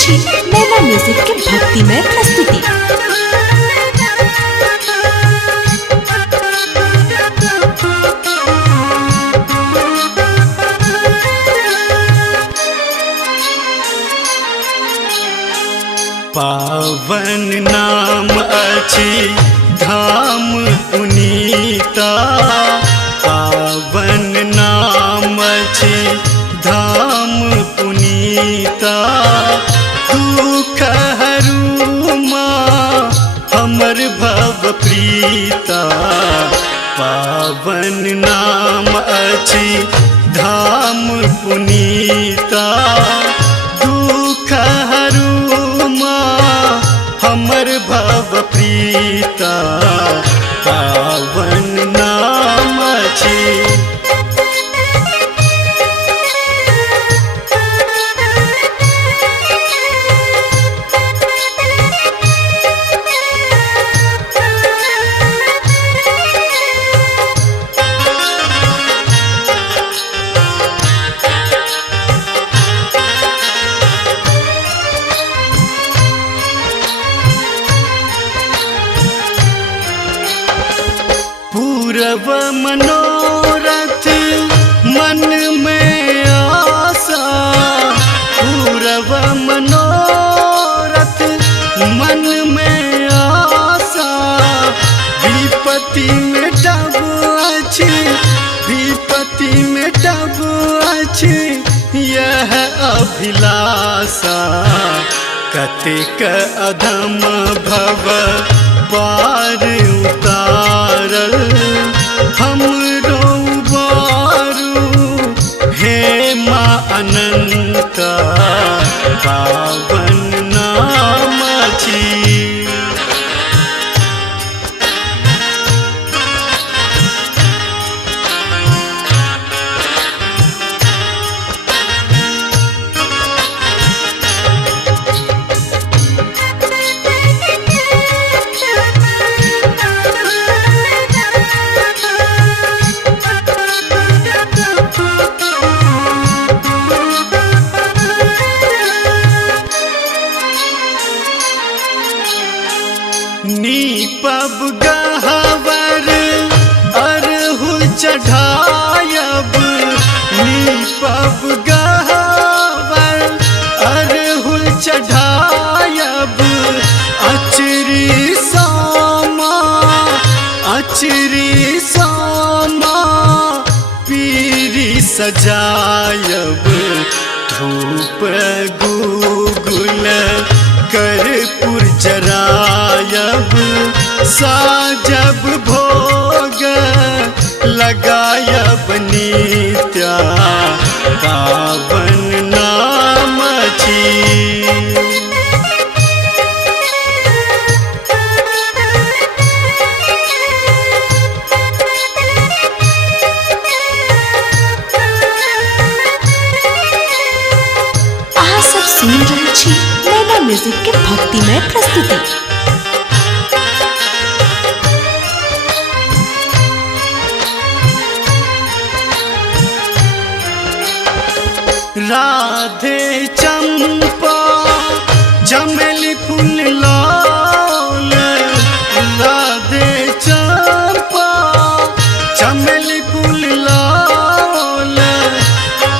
छी नैना म्यूजिक के भक्तिमय प्रस्तुति। पावन नाम अछि धाम पुनीता, पावन नाम अछि धाम पुनीता। दुख हरू माँ हमर भव प्रीता, पावन नाम अछि धाम पुनीता। दुख हरू हमर भव प्रीता, पावन नाम अछि। पूरब मनोरथ मन में आशा, पूरब मनोरथ मन में आशा। विपत्ति में डब अछि, विपत्ति में डब अछि यह अभिलाषा। कतिक अधम भव पार उतारल, हमरो बारू हे माँ अनंता, पावन नाम अछि। नीपब गहवर अरहुल चढ़ायब, नीपब गहवर अरहुल चढ़ायब। अचरी सामा, अचरी सामा पीरी सजायब। धूप गुगुल कर्पूर जरायब, साजब भोग लगायब नित्या, पावन नाम अछि। सुन रहे छी नैना म्यूजिक के भक्तिमय प्रस्तुति। राधे चंपा चमेली फूल लाल, राधे चंपा चमेली फूल लाल।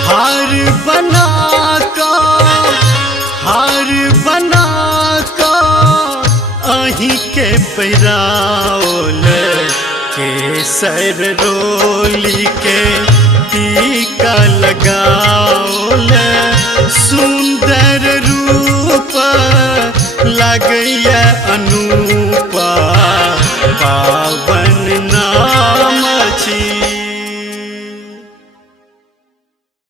हार बना का, हार बना का अहीं के पैराओल। केसर रोली के टीका लगाओल,